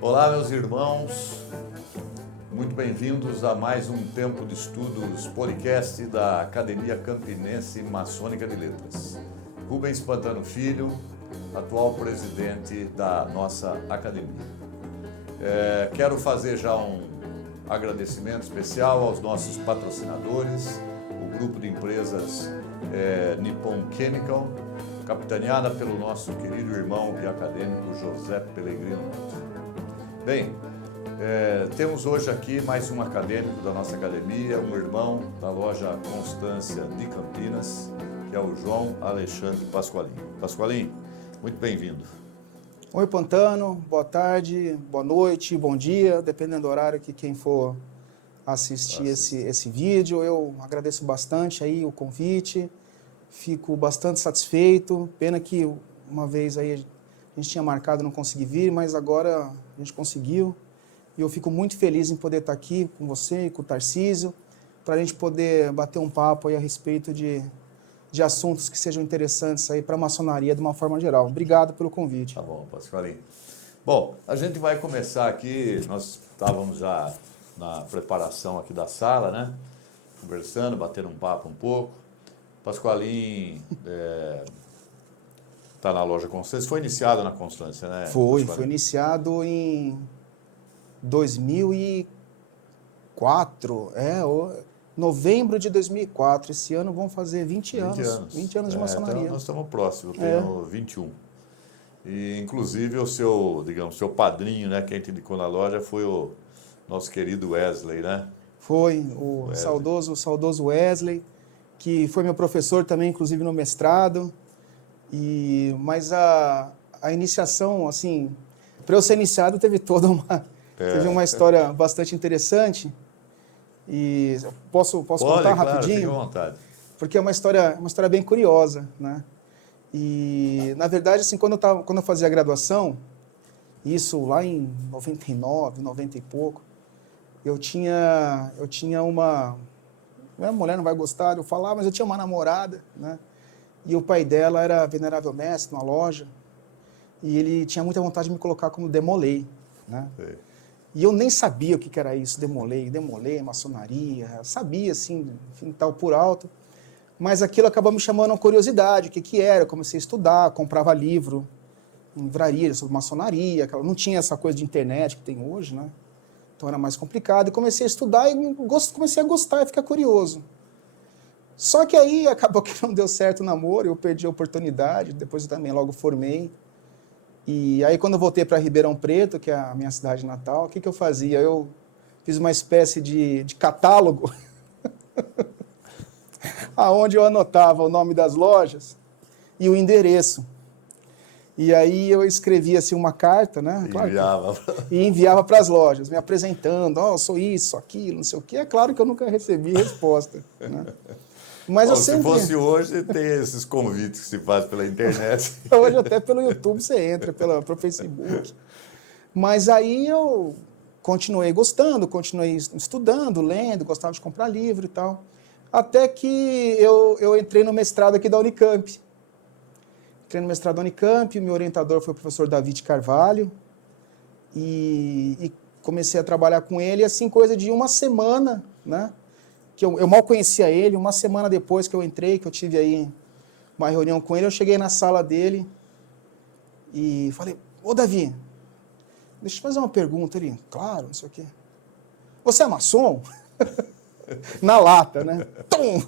Olá, meus irmãos, muito bem-vindos a mais um Tempo de Estudos podcast da Academia Campinense Maçônica de Letras. Rubens Pantano Filho, atual presidente da nossa academia. Quero fazer já um agradecimento especial aos nossos patrocinadores, o grupo de empresas Nippon Chemical, capitaneada pelo nosso querido irmão e acadêmico José Pellegrino Neto. Bem, temos hoje aqui mais um acadêmico da nossa academia, um irmão da loja Constância de Campinas, que é o João Alexandre Pasqualin. Pasqualin, muito bem-vindo. Oi, Pantano, boa tarde, boa noite, bom dia, dependendo do horário que quem for assistir esse vídeo. Eu agradeço bastante aí o convite, fico bastante satisfeito. Pena que uma vez aí a gente tinha marcado e não consegui vir, mas agora a gente conseguiu. E eu fico muito feliz em poder estar aqui com você e com o Tarcísio, para a gente poder bater um papo aí a respeito de assuntos que sejam interessantes aí para a maçonaria de uma forma geral. Obrigado pelo convite. Tá bom, Pasqualin. Bom, a gente vai começar aqui, nós estávamos já na preparação aqui da sala, né? Conversando, batendo um papo um pouco. Pasqualin está na loja Constância, foi iniciado na Constância, né? Foi Pasqualin? iniciado em 2004, novembro de 2004. Esse ano vão fazer 20 anos. 20 anos de maçonaria. Então nós estamos próximos, eu tenho 21. E, inclusive, o seu padrinho, né, quem te indicou na loja foi o nosso querido Wesley, né? Foi, o saudoso Wesley, que foi meu professor também, inclusive no mestrado. Mas a iniciação, assim, para eu ser iniciado, teve teve uma história bastante interessante. E posso contar rapidinho? Fique à vontade. Porque é uma história bem curiosa, né? E, na verdade, assim, quando eu fazia a graduação, isso lá em 99, 90 e pouco, eu tinha uma... Minha mulher não vai gostar de eu falar, mas eu tinha uma namorada, né? E o pai dela era venerável mestre numa loja, e ele tinha muita vontade de me colocar como demolei, né? Sim. E eu nem sabia o que era isso, demolei, maçonaria, sabia, assim, enfim, tal por alto. Mas aquilo acabou me chamando a curiosidade, o que era. Eu comecei a estudar, comprava livro em livraria sobre maçonaria, não tinha essa coisa de internet que tem hoje, né? Então era mais complicado. E comecei a estudar e comecei a gostar e ficar curioso. Só que aí acabou que não deu certo o namoro, eu perdi a oportunidade, depois eu também logo formei. E aí, quando eu voltei para Ribeirão Preto, que é a minha cidade natal, o que eu fazia? Eu fiz uma espécie de catálogo, onde eu anotava o nome das lojas e o endereço. E aí eu escrevia assim, uma carta, né? E enviava para as lojas, me apresentando, eu sou isso, aquilo, não sei o quê. É claro que eu nunca recebi resposta, né? Mas eu sempre... Se fosse hoje, tem esses convites que se faz pela internet. Hoje até pelo YouTube você entra, pelo Facebook. Mas aí eu continuei gostando, continuei estudando, lendo, gostava de comprar livro e tal. Até que eu entrei no mestrado aqui da Unicamp. Entrei no mestrado da Unicamp, meu orientador foi o professor David Carvalho. E comecei a trabalhar com ele, assim, coisa de uma semana, né? Que eu mal conhecia ele, uma semana depois que eu entrei, que eu tive aí uma reunião com ele, eu cheguei na sala dele e falei, ô Davi, deixa eu fazer uma pergunta. Ele, claro, não sei o quê. Você é maçom? Na lata, né? Tum!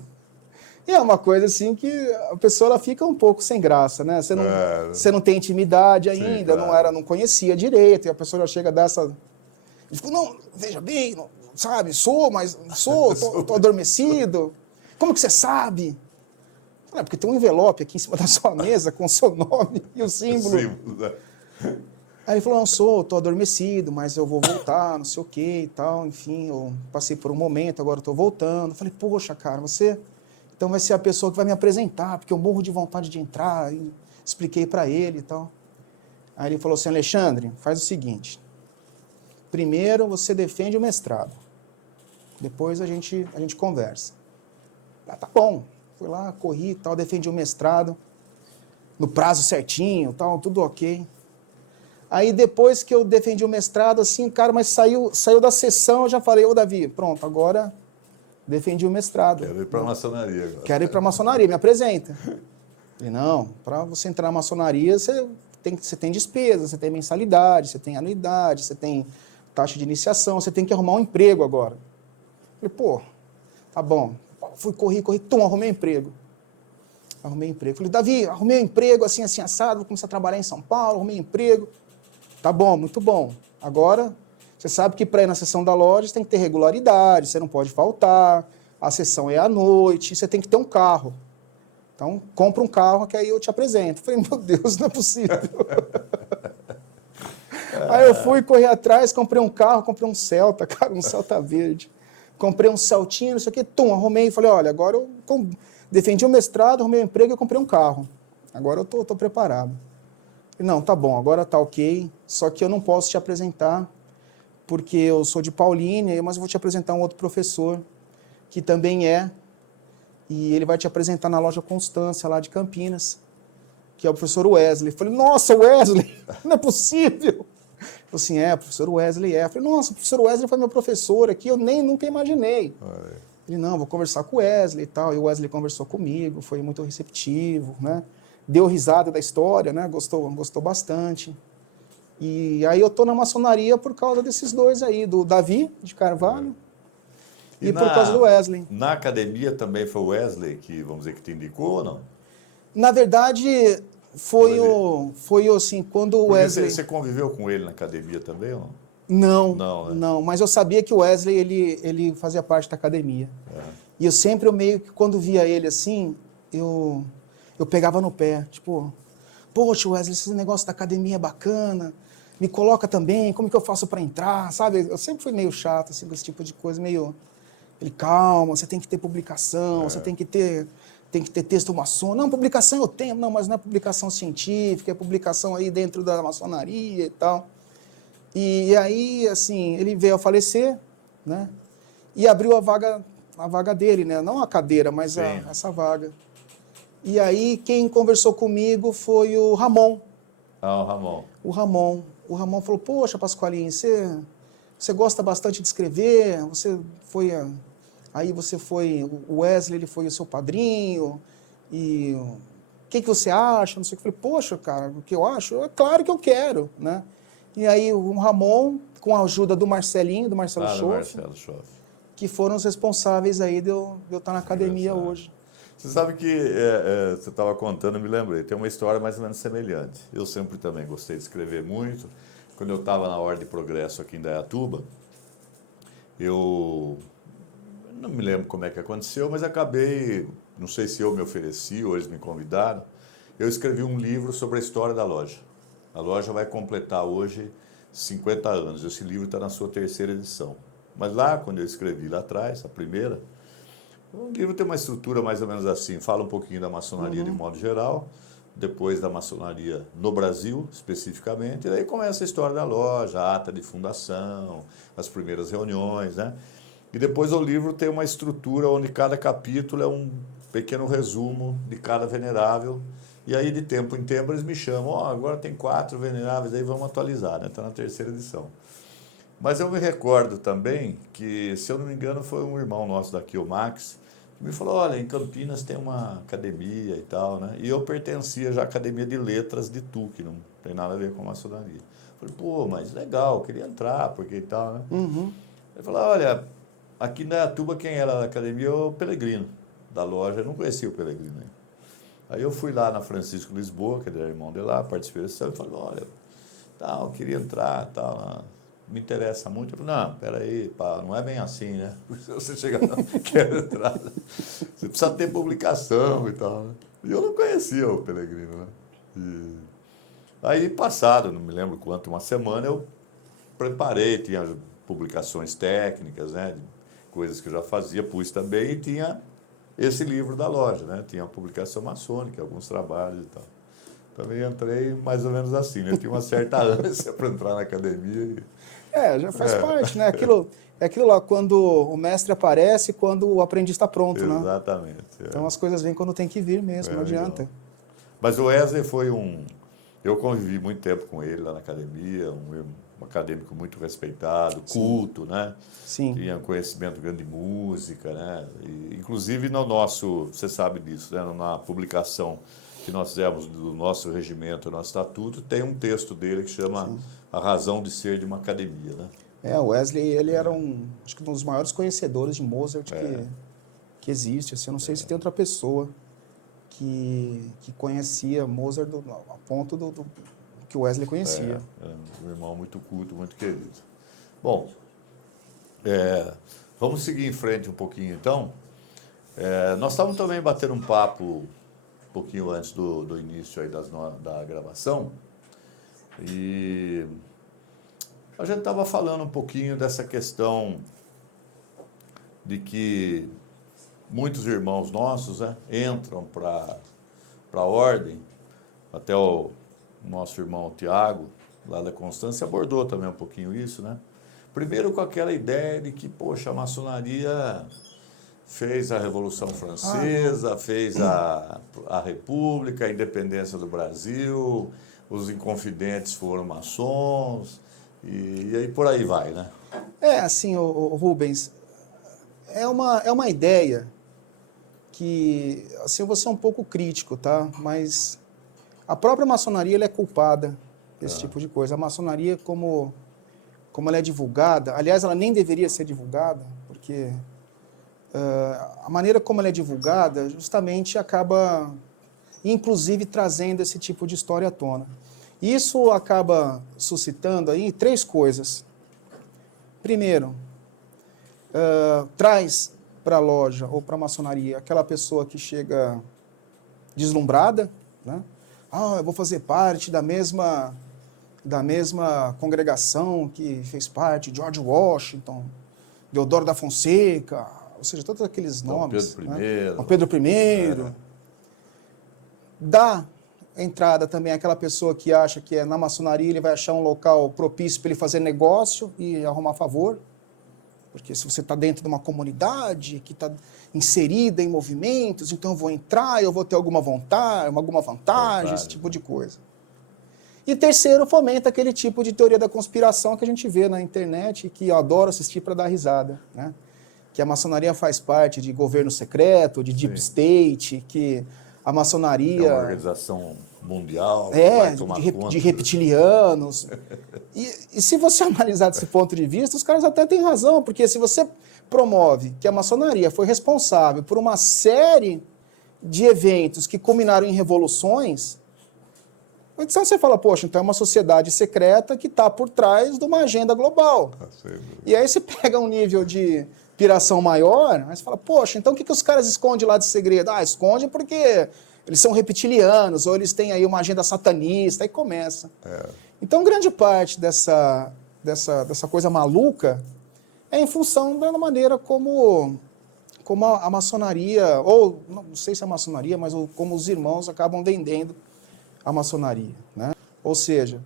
E é uma coisa assim que a pessoa ela fica um pouco sem graça, né? Você não tem intimidade ainda, sim, claro. não conhecia direito, e a pessoa já chega dessa... Ele ficou, não, veja bem, não, sabe, tô adormecido. Como que você sabe? Porque tem um envelope aqui em cima da sua mesa com o seu nome e o símbolo. Aí ele falou, não, tô adormecido, mas eu vou voltar, não sei o quê e tal. Enfim, eu passei por um momento, agora eu tô voltando. Eu falei, poxa, cara, você então vai ser a pessoa que vai me apresentar, porque eu morro de vontade de entrar. E expliquei para ele e tal. Aí ele falou assim, Alexandre, faz o seguinte. Primeiro você defende o mestrado. Depois a gente conversa. Ah, tá bom. Fui lá, corri e tal, defendi o mestrado, no prazo certinho, tal, tudo ok. Aí depois que eu defendi o mestrado, assim, cara, mas saiu da sessão, eu já falei, ô Davi, pronto, agora defendi o mestrado. Quero ir para a maçonaria agora. Quero ir para a maçonaria, me apresenta. Falei, não, para você entrar na maçonaria, você tem despesa, você tem mensalidade, você tem anuidade, você tem taxa de iniciação, você tem que arrumar um emprego agora. Falei, pô, tá bom. Fui, corri, arrumei emprego. Arrumei emprego. Falei, Davi, arrumei um emprego assim, assado, vou começar a trabalhar em São Paulo, arrumei emprego. Tá bom, muito bom. Agora, você sabe que para ir na sessão da loja, você tem que ter regularidade, você não pode faltar, a sessão é à noite, você tem que ter um carro. Então, compra um carro que aí eu te apresento. Falei, meu Deus, não é possível. Aí eu fui, corri atrás, comprei um carro, comprei um Celta, cara, um Celta verde. Comprei um Celtinha, não sei o quê, arrumei. Falei, olha, agora eu defendi o mestrado, arrumei um emprego e comprei um carro. Agora eu tô preparado. Falei, não, tá bom, agora tá ok, só que eu não posso te apresentar, porque eu sou de Paulínia, mas eu vou te apresentar um outro professor, que também e ele vai te apresentar na loja Constância, lá de Campinas, que é o professor Wesley. Falei, nossa, Wesley, não é possível. Ele falou assim, o professor Wesley é. Falei, nossa, o professor Wesley foi meu professor aqui, eu nunca imaginei. Ele, não, vou conversar com o Wesley e tal. E o Wesley conversou comigo, foi muito receptivo, né? Deu risada da história, né? Gostou bastante. E aí eu tô na maçonaria por causa desses dois aí, do Davi de Carvalho e por causa do Wesley. Na academia também foi o Wesley que, vamos dizer, que te indicou ou não? Na verdade, foi assim, quando o Wesley... Você conviveu com ele na academia também ou não? Não, né? Não, mas eu sabia que o Wesley, ele fazia parte da academia. E eu sempre, meio que, quando via ele assim, eu pegava no pé, tipo, poxa, Wesley, esse negócio da academia é bacana, me coloca também, como que eu faço para entrar, sabe? Eu sempre fui meio chato, assim, com esse tipo de coisa, meio... Ele, calma, você tem que ter publicação, você tem que ter texto maçom. Não, publicação eu tenho, não, mas não é publicação científica, é publicação aí dentro da maçonaria e tal. E aí, assim, ele veio a falecer, né? E abriu a vaga dele, né? Não a cadeira, mas essa vaga. E aí, quem conversou comigo foi o Ramon. Ah, o Ramon. O Ramon falou, poxa, Pasqualinho, você gosta bastante de escrever, aí você foi, o Wesley, ele foi o seu padrinho, e o que você acha? Não sei o que. Eu falei, poxa, cara, o que eu acho? É claro que eu quero, né? E aí o Ramon, com a ajuda do Marcelo Schoff, que foram os responsáveis aí de eu estar na academia hoje. Você sabe que você estava contando, eu me lembrei, tem uma história mais ou menos semelhante. Eu sempre também gostei de escrever muito. Quando eu estava na Ordem de Progresso aqui em Indaiatuba, eu não me lembro como é que aconteceu, mas acabei, não sei se eu me ofereci ou eles me convidaram, eu escrevi um livro sobre a história da loja. A loja vai completar hoje 50 anos, esse livro está na sua 3ª edição. Mas lá, quando eu escrevi lá atrás, a primeira, o livro tem uma estrutura mais ou menos assim, fala um pouquinho da maçonaria de modo geral, depois da maçonaria no Brasil, especificamente, e aí começa a história da loja, a ata de fundação, as primeiras reuniões, né? E depois o livro tem uma estrutura onde cada capítulo é um pequeno resumo de cada venerável, e aí de tempo em tempo eles me chamam, agora tem 4 veneráveis, aí vamos atualizar, né? Está na 3ª edição. Mas eu me recordo também que, se eu não me engano, foi um irmão nosso daqui, o Max, que me falou, olha, em Campinas tem uma academia e tal, né? E eu pertencia já à Academia de Letras de Tu, que não tem nada a ver com a maçonaria. Falei, pô, mas legal, eu queria entrar, porque e tal, né? Ele falou, olha, aqui em Indaiatuba quem era da academia é o Pelegrino, da loja, eu não conhecia o Pelegrino ainda. Aí eu fui lá na Francisco Lisboa, que ele era irmão dele lá, participei da sessão, e falei, olha, tal, eu queria entrar, tal, me interessa muito. Eu falei, não, peraí, pá, não é bem assim, né? Se você chegar, não, quero entrar, você precisa ter publicação e tal, né? E eu não conhecia o Pelegrino, né? Aí, passado, não me lembro quanto, uma semana, eu preparei, tinha publicações técnicas, né? De coisas que eu já fazia, pus também, e tinha esse livro da loja, né? Tinha a publicação maçônica, alguns trabalhos e tal. Também entrei mais ou menos assim, né? Tinha uma certa ânsia para entrar na academia. Já faz parte, né? Aquilo, É aquilo lá, quando o mestre aparece, quando o aprendiz está pronto, né? Exatamente. Então as coisas vêm quando tem que vir mesmo, não adianta. Legal. Mas o Wesley foi eu convivi muito tempo com ele lá na academia, um acadêmico muito respeitado, culto, né? Sim. Tinha conhecimento grande de música, né? E, inclusive no nosso, você sabe disso, né? Na publicação que nós fizemos do nosso regimento, do nosso estatuto, tem um texto dele que chama A Razão de Ser de uma Academia, né? O Wesley, ele era acho que um dos maiores conhecedores de Mozart que existe. Assim, eu não sei se tem outra pessoa que conhecia Mozart a ponto do que o Wesley conhecia. Um irmão muito culto, muito querido. Bom, vamos seguir em frente um pouquinho então. Nós estávamos também batendo um papo um pouquinho antes do início aí da gravação e a gente estava falando um pouquinho dessa questão de que muitos irmãos nossos, né, entram para a ordem. Até o nosso irmão Tiago, lá da Constância, abordou também um pouquinho isso, né? Primeiro com aquela ideia de que, poxa, a maçonaria fez a Revolução Francesa, fez a República, a independência do Brasil, os Inconfidentes foram maçons, e aí por aí vai, né? Assim, o Rubens, é uma ideia que, assim, eu vou ser um pouco crítico, tá? Mas a própria maçonaria ela é culpada desse tipo de coisa. A maçonaria, como ela é divulgada, aliás, ela nem deveria ser divulgada, porque a maneira como ela é divulgada justamente acaba, inclusive, trazendo esse tipo de história à tona. Isso acaba suscitando aí 3 coisas. Primeiro, traz para a loja ou para a maçonaria aquela pessoa que chega deslumbrada, né? Eu vou fazer parte da mesma congregação que fez parte George Washington, Deodoro da Fonseca, ou seja, todos aqueles nomes. Dom Pedro I. Dom Pedro I. Dá entrada também àquela pessoa que acha que na maçonaria ele vai achar um local propício para ele fazer negócio e arrumar favor. Porque se você está dentro de uma comunidade que está inserida em movimentos, então eu vou entrar, eu vou ter alguma vantagem, esse tipo de coisa. E terceiro, fomenta aquele tipo de teoria da conspiração que a gente vê na internet e que eu adoro assistir para dar risada, né? Que a maçonaria faz parte de governo secreto, de deep state, que a maçonaria... É uma organização mundial, vai tomar conta de reptilianos. E se você analisar desse ponto de vista, os caras até têm razão, porque se você promove que a maçonaria foi responsável por uma série de eventos que culminaram em revoluções, então você fala, poxa, então é uma sociedade secreta que está por trás de uma agenda global. E aí você pega um nível de piração maior, aí você fala, poxa, então o que os caras escondem lá de segredo? Esconde porque eles são reptilianos, ou eles têm aí uma agenda satanista, aí começa. Então, grande parte dessa coisa maluca é em função da maneira como a maçonaria, ou não sei se é a maçonaria, mas como os irmãos acabam vendendo a maçonaria, né? Ou seja,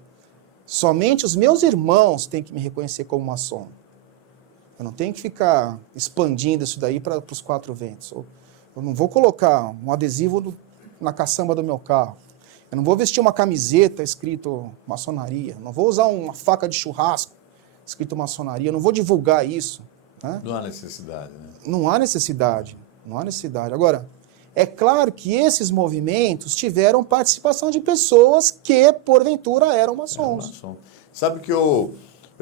somente os meus irmãos têm que me reconhecer como maçom. Eu não tenho que ficar expandindo isso daí para os 4 ventos. Eu não vou colocar um adesivo na caçamba do meu carro. Eu não vou vestir uma camiseta escrito maçonaria. Eu não vou usar uma faca de churrasco escrito maçonaria. Eu não vou divulgar isso, né? Não há necessidade, né? Não há necessidade. Agora, é claro que esses movimentos tiveram participação de pessoas que, porventura, eram maçons. Sabe que eu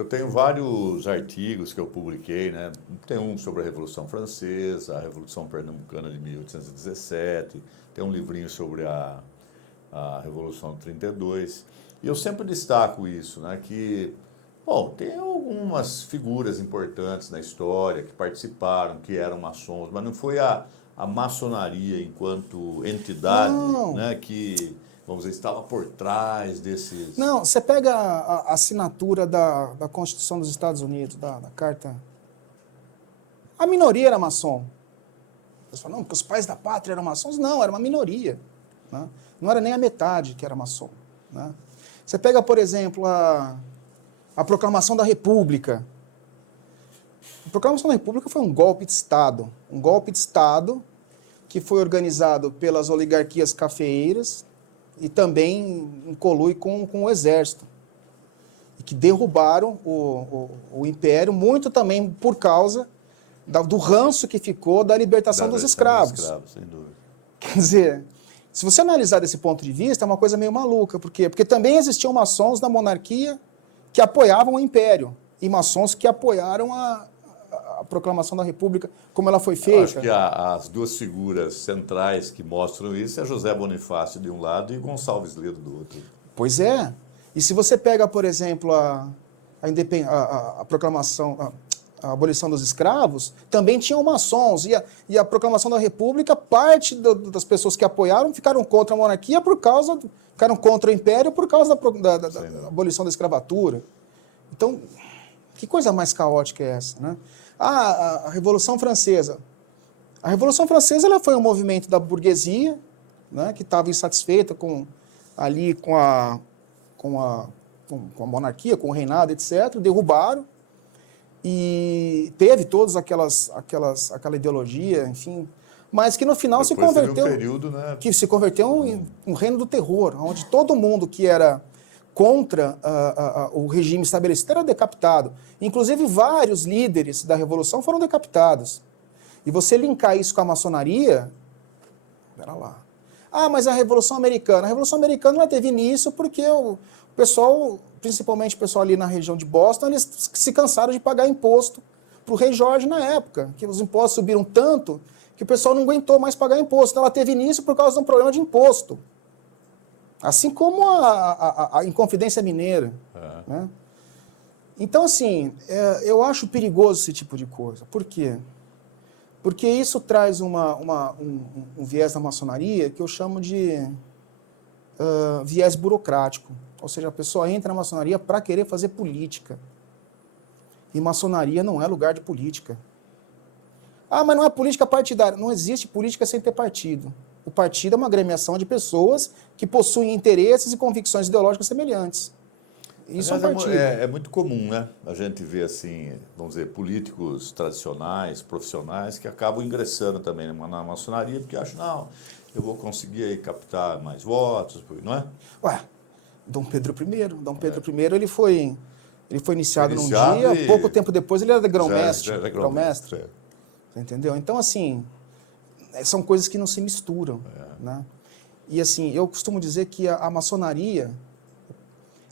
tenho vários artigos que eu publiquei, né? Tem um sobre a Revolução Francesa, a Revolução Pernambucana de 1817, tem um livrinho sobre a Revolução de 32. E eu sempre destaco isso, né? Que, bom, tem algumas figuras importantes na história que participaram, que eram maçons, mas não foi a maçonaria enquanto entidade, né? Que, vamos dizer, estava por trás desses... Não, você pega a assinatura da Constituição dos Estados Unidos, da Carta. A minoria era maçom. Você fala, não, porque os pais da pátria eram maçons. Não, era uma minoria, né? Não era nem a metade que era maçom, né? Você pega, por exemplo, a Proclamação da República. A Proclamação da República foi um golpe de Estado. Um golpe de Estado que foi organizado pelas oligarquias cafeeiras e também em colui com o Exército. E que derrubaram o Império, muito também por causa do ranço que ficou da libertação dos escravos. Sem dúvida. Quer dizer, se você analisar desse ponto de vista, é uma coisa meio maluca. Por quê? Porque também existiam maçons da monarquia que apoiavam o Império e maçons que apoiaram a Proclamação da República, como ela foi feita. Eu acho que as duas figuras centrais que mostram isso é José Bonifácio de um lado e Gonçalves Ledo do outro. Pois é. E se você pega, por exemplo, a Proclamação, a abolição dos escravos, também tinham maçons. E a Proclamação da República, parte das pessoas que apoiaram ficaram contra a monarquia ficaram contra o Império por causa da abolição da escravatura. Então, que coisa mais caótica é essa, né? A Revolução Francesa. A Revolução Francesa ela foi um movimento da burguesia, né, que estava insatisfeita com a monarquia, com o reinado, etc. Derrubaram e teve todas aquela ideologia, enfim, mas que no final Depois se converteu, teve um período, né, que se converteu em um reino do terror, onde todo mundo que era contra o regime estabelecido era decapitado. Inclusive, vários líderes da Revolução foram decapitados. E você linkar isso com a maçonaria, pera lá. Mas a Revolução Americana. A Revolução Americana ela teve início porque o pessoal, principalmente o pessoal ali na região de Boston, eles se cansaram de pagar imposto para o rei Jorge na época, que os impostos subiram tanto que o pessoal não aguentou mais pagar imposto. Então, ela teve início por causa de um problema de imposto. Assim como a Inconfidência Mineira. Né? Então, assim, eu acho perigoso esse tipo de coisa. Por quê? Porque isso traz um viés da maçonaria que eu chamo de viés burocrático. Ou seja, a pessoa entra na maçonaria para querer fazer política. E maçonaria não é lugar de política. Mas não é política partidária. Não existe política sem ter partido. O partido é uma agremiação de pessoas que possuem interesses e convicções ideológicas semelhantes. Isso é um partido. É muito comum, né? A gente vê, assim, vamos dizer, políticos tradicionais, profissionais, que acabam ingressando também na maçonaria, porque acham, não, eu vou conseguir aí captar mais votos, não é? Dom Pedro I, ele foi iniciado num dia, pouco tempo depois ele era grão-mestre. Grão-mestre. Entendeu? Então, assim, são coisas que não se misturam. Né? E, assim, eu costumo dizer que a maçonaria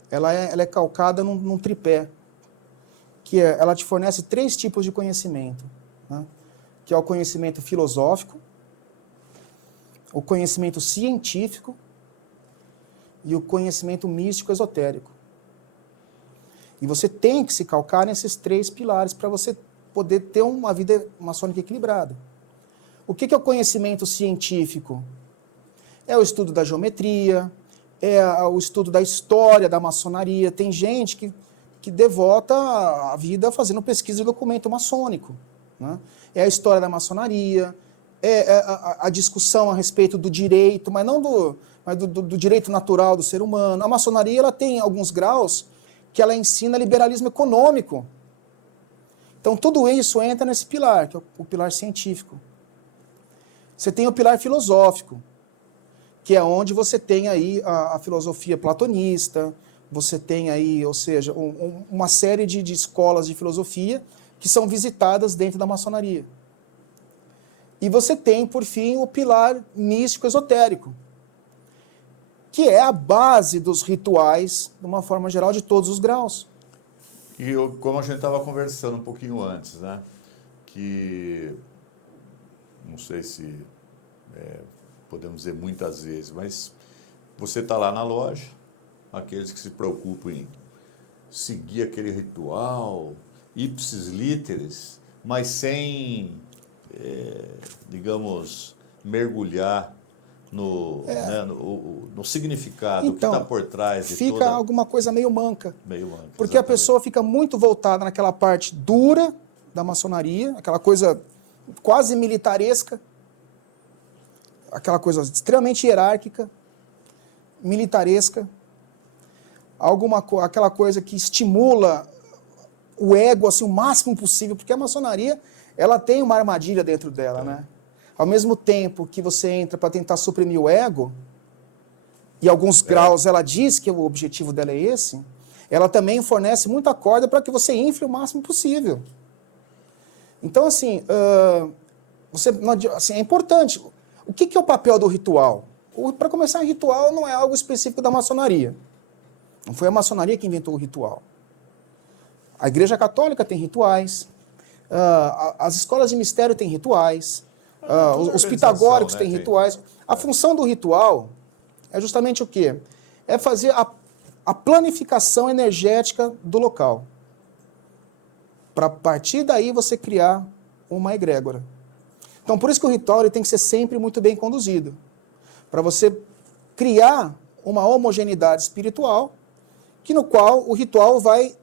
ela é calcada num tripé, que ela te fornece 3 tipos de conhecimento, né? Que é o conhecimento filosófico, o conhecimento científico e o conhecimento místico esotérico. E você tem que se calcar nesses 3 pilares para você poder ter uma vida maçônica equilibrada. O que é o conhecimento científico? É o estudo da geometria, é o estudo da história da maçonaria. Tem gente que devota a vida fazendo pesquisa de documento maçônico. Né? É a história da maçonaria, a discussão a respeito do direito, mas não do direito natural do ser humano. A maçonaria ela tem alguns graus que ela ensina liberalismo econômico. Então, tudo isso entra nesse pilar, que é o pilar científico. Você tem o pilar filosófico, que é onde você tem aí a filosofia platonista, você tem aí, ou seja, uma série de escolas de filosofia que são visitadas dentro da maçonaria. E você tem, por fim, o pilar místico-esotérico, que é a base dos rituais, de uma forma geral, de todos os graus. E como a gente estava conversando um pouquinho antes, né? Que, não sei se podemos dizer muitas vezes, mas você está lá na loja, aqueles que se preocupam em seguir aquele ritual, ipsis literis, mas sem, digamos, mergulhar no significado, então, que está por trás de fica alguma coisa meio manca. Meio manca, porque exatamente. A pessoa fica muito voltada naquela parte dura da maçonaria, aquela coisa quase militaresca, aquela coisa extremamente hierárquica, militaresca, aquela coisa que estimula o ego assim, o máximo possível, porque a maçonaria ela tem uma armadilha dentro dela, né? Ao mesmo tempo que você entra para tentar suprimir o ego, e alguns graus ela diz que o objetivo dela é esse, ela também fornece muita corda para que você infle o máximo possível. Então, assim, é importante. O que é o papel do ritual? Para começar, o ritual não é algo específico da maçonaria. Não foi a maçonaria que inventou o ritual. A Igreja Católica tem rituais, as escolas de mistério têm rituais, os pitagóricos têm rituais. A função do ritual é justamente o quê? É fazer a planificação energética do local. Para a partir daí você criar uma egrégora. Então, por isso que o ritual ele tem que ser sempre muito bem conduzido. Para você criar uma homogeneidade espiritual, no qual o ritual vai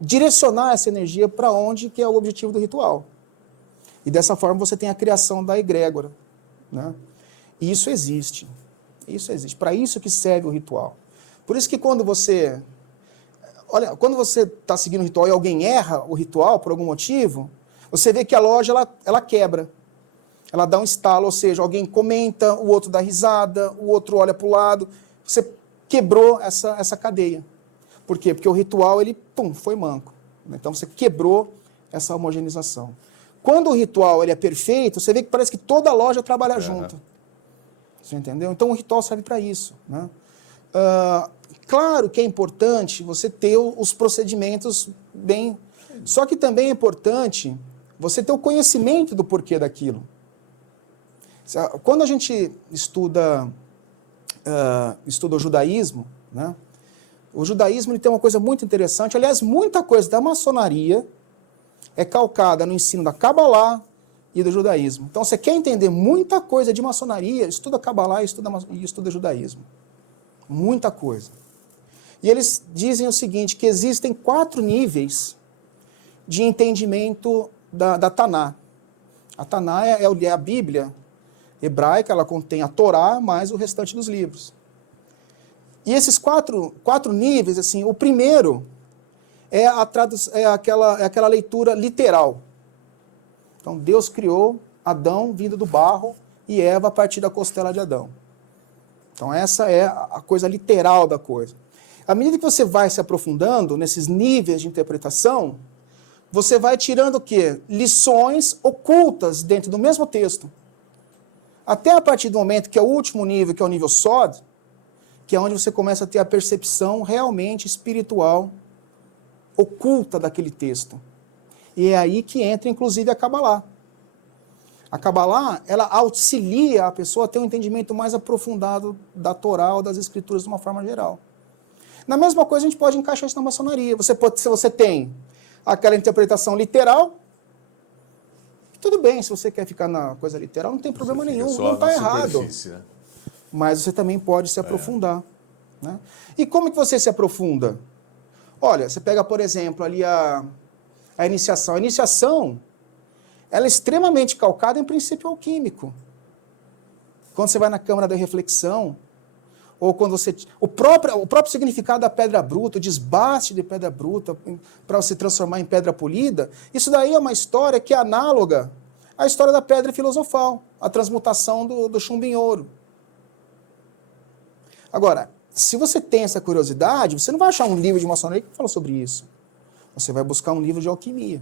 direcionar essa energia para onde que é o objetivo do ritual. E dessa forma você tem a criação da egrégora. Né? E isso existe. Isso existe. Para isso que serve o ritual. Por isso que quando você está seguindo o ritual e alguém erra o ritual por algum motivo, você vê que a loja ela quebra. Ela dá um estalo, ou seja, alguém comenta, o outro dá risada, o outro olha para o lado. Você quebrou essa cadeia. Por quê? Porque o ritual, ele, foi manco. Então você quebrou essa homogeneização. Quando o ritual ele é perfeito, você vê que parece que toda a loja trabalha junto. Você entendeu? Então o ritual serve para isso. Né? Claro que é importante você ter os procedimentos bem... Só que também é importante você ter o conhecimento do porquê daquilo. Quando a gente estuda o judaísmo, né? O judaísmo ele tem uma coisa muito interessante. Aliás, muita coisa da maçonaria é calcada no ensino da Kabbalah e do judaísmo. Então, você quer entender muita coisa de maçonaria, estuda Kabbalah e estuda judaísmo. Muita coisa. E eles dizem o seguinte, que existem 4 níveis de entendimento da Taná. A Taná é a Bíblia hebraica, ela contém a Torá mais o restante dos livros. E esses quatro níveis, assim, o primeiro é aquela leitura literal. Então, Deus criou Adão vindo do barro e Eva a partir da costela de Adão. Então, essa é a coisa literal da coisa. À medida que você vai se aprofundando nesses níveis de interpretação, você vai tirando o quê? Lições ocultas dentro do mesmo texto. Até a partir do momento que é o último nível, que é o nível Sod, que é onde você começa a ter a percepção realmente espiritual oculta daquele texto. E é aí que entra, inclusive, a Kabbalah. A Kabbalah, ela auxilia a pessoa a ter um entendimento mais aprofundado da Torá ou das Escrituras de uma forma geral. Na mesma coisa, a gente pode encaixar isso na maçonaria. Se você tem aquela interpretação literal, tudo bem, se você quer ficar na coisa literal, não tem problema nenhum, não está errado. Né? Mas você também pode se aprofundar. Né? E como que você se aprofunda? Olha, você pega, por exemplo, ali a iniciação. A iniciação, ela é extremamente calcada em princípio alquímico. Quando você vai na câmara da reflexão, ou quando você... O próprio significado da pedra bruta, o desbaste de pedra bruta para se transformar em pedra polida, isso daí é uma história que é análoga à história da pedra filosofal, a transmutação do chumbo em ouro. Agora, se você tem essa curiosidade, você não vai achar um livro de maçonaria que fala sobre isso. Você vai buscar um livro de alquimia.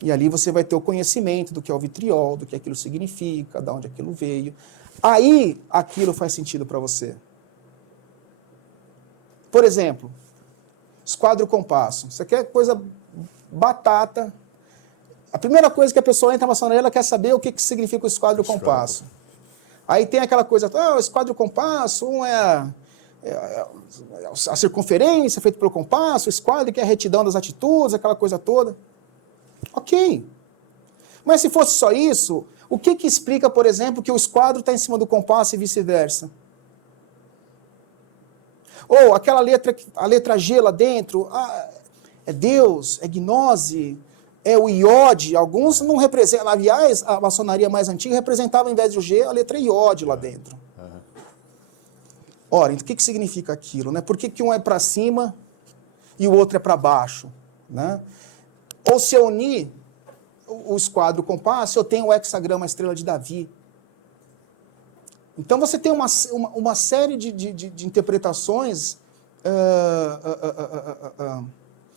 E ali você vai ter o conhecimento do que é o vitriol, do que aquilo significa, de onde aquilo veio. Aí, aquilo faz sentido para você. Por exemplo, esquadro compasso. Você quer coisa batata. A primeira coisa que a pessoa entra na maçonaria, ela quer saber o que significa o esquadro compasso. Aí tem aquela coisa, o esquadro compasso, a circunferência feita pelo compasso, o esquadro que é a retidão das atitudes, aquela coisa toda. Ok. Mas se fosse só isso, o que explica, por exemplo, que o esquadro está em cima do compasso e vice-versa? Ou aquela a letra G lá dentro, é Deus, é gnose, é o iode. Alguns não representam. Aliás, a maçonaria mais antiga representava, ao invés do G, a letra iode lá dentro. Ora, então o que significa aquilo? Né? Por que um é para cima e o outro é para baixo? né? Ou se eu unir o esquadro, o compasso, eu tenho o hexagrama, a estrela de Davi. Então você tem uma série de interpretações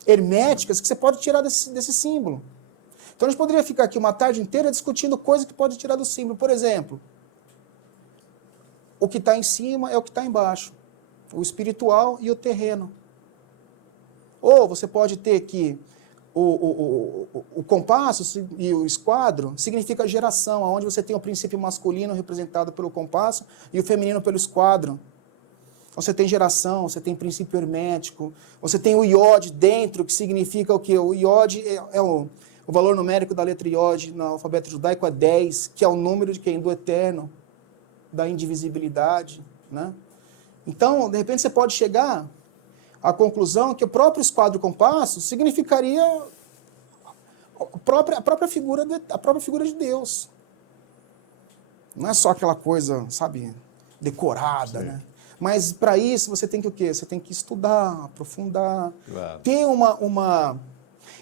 herméticas que você pode tirar desse símbolo. Então a gente poderia ficar aqui uma tarde inteira discutindo coisas que pode tirar do símbolo. Por exemplo, o que está em cima é o que está embaixo. O espiritual e o terreno. Ou você pode ter que o compasso e o esquadro significa geração, onde você tem o princípio masculino representado pelo compasso e o feminino pelo esquadro. Você tem geração, você tem princípio hermético, você tem o iode dentro, que significa o quê? O iode é o valor numérico da letra iode no alfabeto judaico é 10, que é o número de quem? Do eterno, da indivisibilidade, né? Então, de repente, você pode chegar à conclusão que o próprio esquadro compasso significaria a própria figura de Deus. Não é só aquela coisa, sabe, decorada, né? Mas para isso você tem que o quê? Você tem que estudar, aprofundar, ter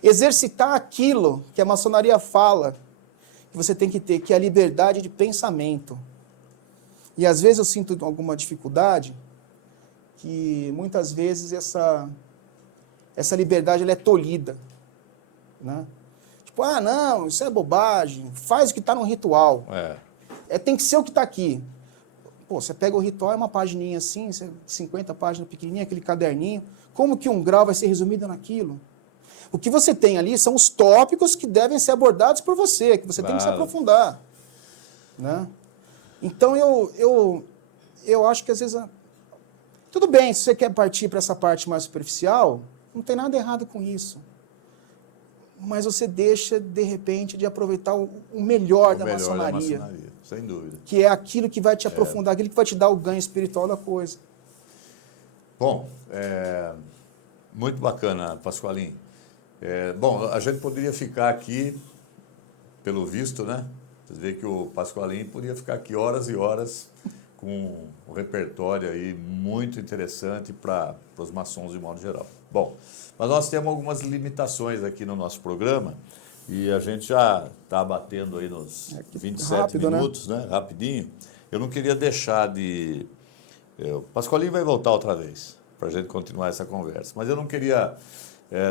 exercitar aquilo que a maçonaria fala que você tem que ter, que é a liberdade de pensamento. E às vezes eu sinto alguma dificuldade, que muitas vezes essa liberdade ela é tolhida, né? Tipo, não, isso é bobagem, faz o que está no ritual. Tem que ser o que está aqui. Pô, você pega o ritual, é uma pagininha assim, 50 páginas pequenininha, aquele caderninho. Como que um grau vai ser resumido naquilo? O que você tem ali são os tópicos que devem ser abordados por você, que você tem que se aprofundar, né? Então, eu acho que às vezes... Tudo bem, se você quer partir para essa parte mais superficial, não tem nada errado com isso. Mas você deixa, de repente, de aproveitar o melhor da maçonaria. Sem dúvida. Que é aquilo que vai te aprofundar, aquilo que vai te dar o ganho espiritual da coisa. Bom, muito bacana, Pasqualim. Bom, a gente poderia ficar aqui, pelo visto, né? Você vê que o Pasqualim podia ficar aqui horas e horas com um repertório aí muito interessante para os maçons de modo geral. Bom, mas nós temos algumas limitações aqui no nosso programa e a gente já está batendo aí nos 27 rápido, minutos, né? Rapidinho. Eu não queria deixar de... O Pasqualim vai voltar outra vez para a gente continuar essa conversa, mas eu não queria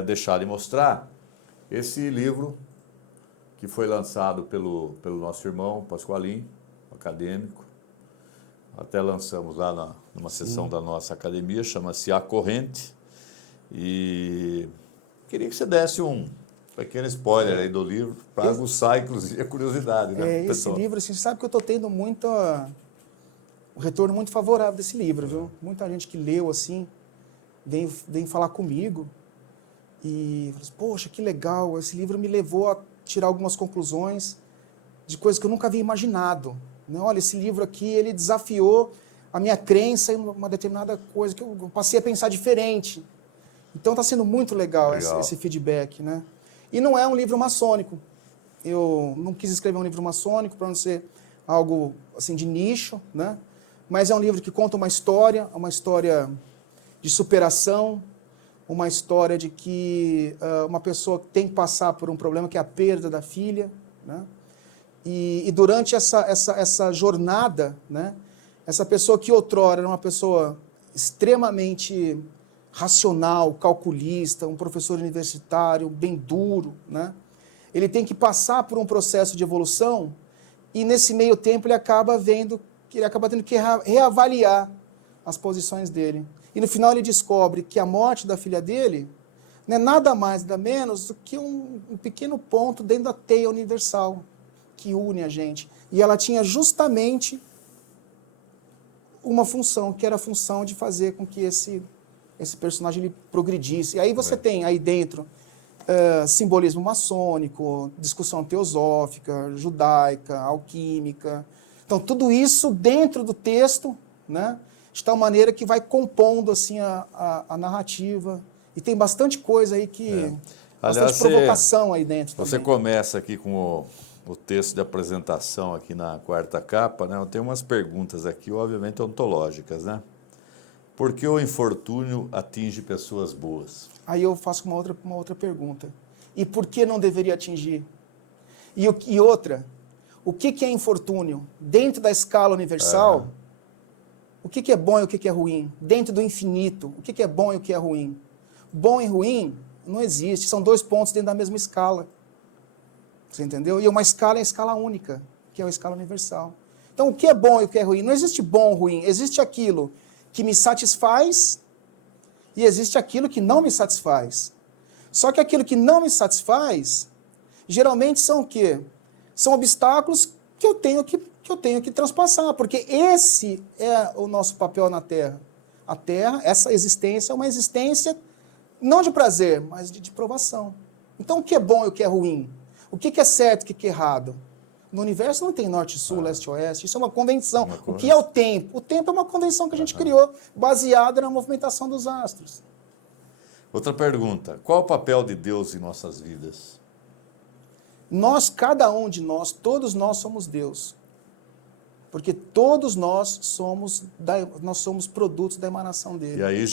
deixar de mostrar esse livro que foi lançado pelo nosso irmão Pasqualim, acadêmico. Até lançamos lá numa sessão da nossa academia, chama-se A Corrente. E queria que você desse um pequeno spoiler aí do livro, para aguçar, inclusive, a curiosidade, né, pessoal? Esse livro, assim, sabe que eu estou tendo um retorno muito favorável desse livro, viu? Muita gente que leu, assim, vem falar comigo e fala assim, poxa, que legal, esse livro me levou a tirar algumas conclusões de coisas que eu nunca havia imaginado. Né? Olha, esse livro aqui, ele desafiou a minha crença em uma determinada coisa, que eu passei a pensar diferente. Então está sendo muito legal. Esse feedback, né? E não é um livro maçônico. Eu não quis escrever um livro maçônico para não ser algo assim de nicho, né? Mas é um livro que conta uma história de superação, uma história de que uma pessoa tem que passar por um problema que é a perda da filha, né? E durante essa jornada, né? Essa pessoa que outrora era uma pessoa extremamente racional, calculista, um professor universitário bem duro, né? Ele tem que passar por um processo de evolução e nesse meio tempo ele acaba vendo que ele acaba tendo que reavaliar as posições dele. E no final ele descobre que a morte da filha dele não é nada mais, nada menos do que um pequeno ponto dentro da teia universal que une a gente. E ela tinha justamente uma função, que era a função de fazer com que esse personagem ele progredisse. E aí você tem aí dentro simbolismo maçônico, discussão teosófica, judaica, alquímica. Então, tudo isso dentro do texto, né, de tal maneira que vai compondo assim, a narrativa. E tem bastante coisa aí que... Bastante provocação aí dentro Você também. começa aqui com o texto de apresentação aqui na quarta capa, né? Eu tenho umas perguntas aqui, obviamente ontológicas, né? Por que o infortúnio atinge pessoas boas? Aí eu faço uma outra pergunta. E por que não deveria atingir? E outra, o que é infortúnio? Dentro da escala universal, o que é bom e o que é ruim? Dentro do infinito, o que é bom e o que é ruim? Bom e ruim não existe, são dois pontos dentro da mesma escala. Você entendeu? E uma escala é a escala única, que é a escala universal. Então, o que é bom e o que é ruim? Não existe bom ou ruim, existe aquilo que me satisfaz e existe aquilo que não me satisfaz. Só que aquilo que não me satisfaz, geralmente são o quê? São obstáculos que eu tenho que transpassar, porque esse é o nosso papel na Terra. A Terra, essa existência é uma existência não de prazer, mas de provação. Então, o que é bom e o que é ruim? O que é certo e o que é errado? No universo não tem norte, sul, leste, oeste. Isso é uma convenção. O que é o tempo? O tempo é uma convenção que a gente criou, baseada na movimentação dos astros. Outra pergunta. Qual o papel de Deus em nossas vidas? Nós, cada um de nós, todos nós somos Deus. Porque todos nós somos produtos da emanação dele. E aí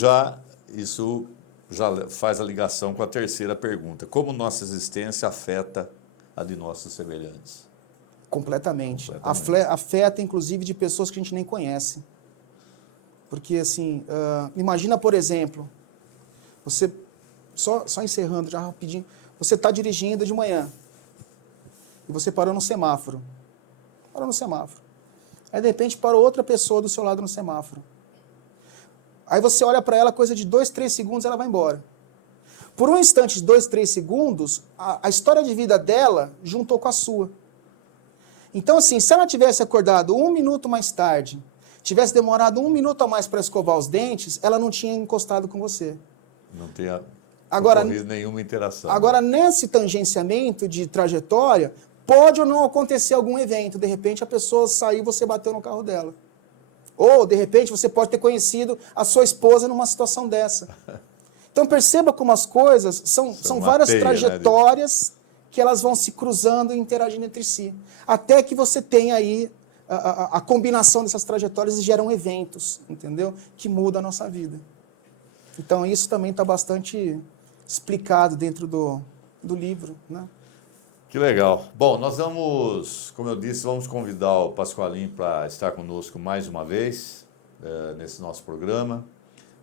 isso já faz a ligação com a terceira pergunta. Como nossa existência afeta a de nossos semelhantes? Completamente. Afeta, inclusive, de pessoas que a gente nem conhece. Porque, assim, imagina, por exemplo, você, só encerrando já rapidinho, você está dirigindo de manhã e você parou no semáforo. Parou no semáforo. Aí, de repente, parou outra pessoa do seu lado no semáforo. Aí você olha para ela, coisa de 2, 3 segundos, ela vai embora. Por um instante de 2, 3 segundos, a história de vida dela juntou com a sua. Então, assim, se ela tivesse acordado 1 minuto mais tarde, tivesse demorado 1 minuto a mais para escovar os dentes, ela não tinha encostado com você. Não tinha ocorrido nenhuma interação. Agora, nesse tangenciamento de trajetória, pode ou não acontecer algum evento. De repente, a pessoa saiu e você bateu no carro dela. Ou, de repente, você pode ter conhecido a sua esposa numa situação dessa. Então, perceba como as coisas são várias trajetórias, né, que elas vão se cruzando e interagindo entre si. Até que você tenha aí a combinação dessas trajetórias e geram eventos, entendeu? Que mudam a nossa vida. Então, isso também está bastante explicado dentro do livro, né? Que legal. Bom, nós vamos, como eu disse, vamos convidar o Pasqualin para estar conosco mais uma vez nesse nosso programa.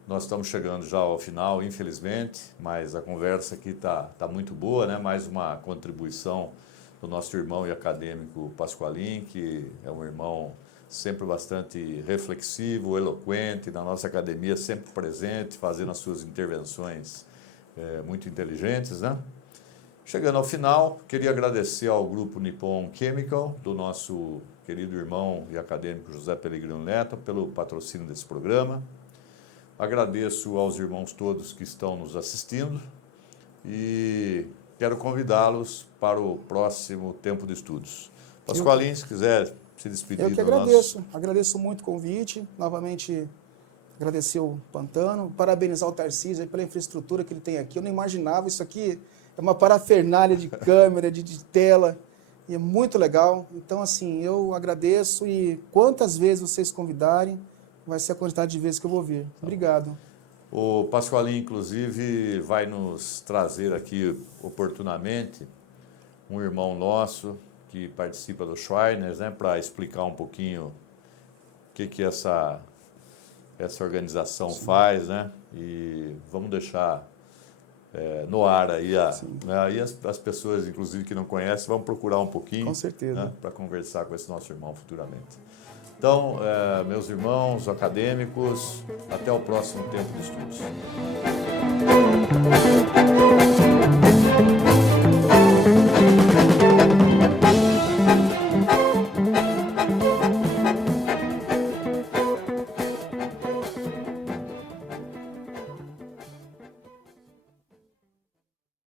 Nós estamos chegando já ao final, infelizmente, mas a conversa aqui tá muito boa, né? Mais uma contribuição do nosso irmão e acadêmico Pasqualin, que é um irmão sempre bastante reflexivo, eloquente, na nossa academia sempre presente, fazendo as suas intervenções muito inteligentes, né? Chegando ao final, queria agradecer ao Grupo Nippon Chemical, do nosso querido irmão e acadêmico José Pellegrino Neto, pelo patrocínio desse programa. Agradeço aos irmãos todos que estão nos assistindo e quero convidá-los para o próximo Tempo de Estudos. Pasqualin, se quiser se despedir. Eu que agradeço. Agradeço muito o convite. Novamente, agradecer o Pantano, parabenizar o Tarcísio pela infraestrutura que ele tem aqui. Eu não imaginava, isso aqui é uma parafernália de câmera, de tela, e é muito legal. Então, assim, eu agradeço e quantas vezes vocês convidarem, vai ser a quantidade de vezes que eu vou vir. Obrigado. O Pasqualin, inclusive, vai nos trazer aqui oportunamente um irmão nosso que participa do Shriners, né, para explicar um pouquinho o que essa organização faz, né? E vamos deixar no ar aí, aí as pessoas, inclusive, que não conhecem, vão procurar um pouquinho. Com certeza. Né, para conversar com esse nosso irmão futuramente. Então, meus irmãos acadêmicos, até o próximo Tempo de Estudos.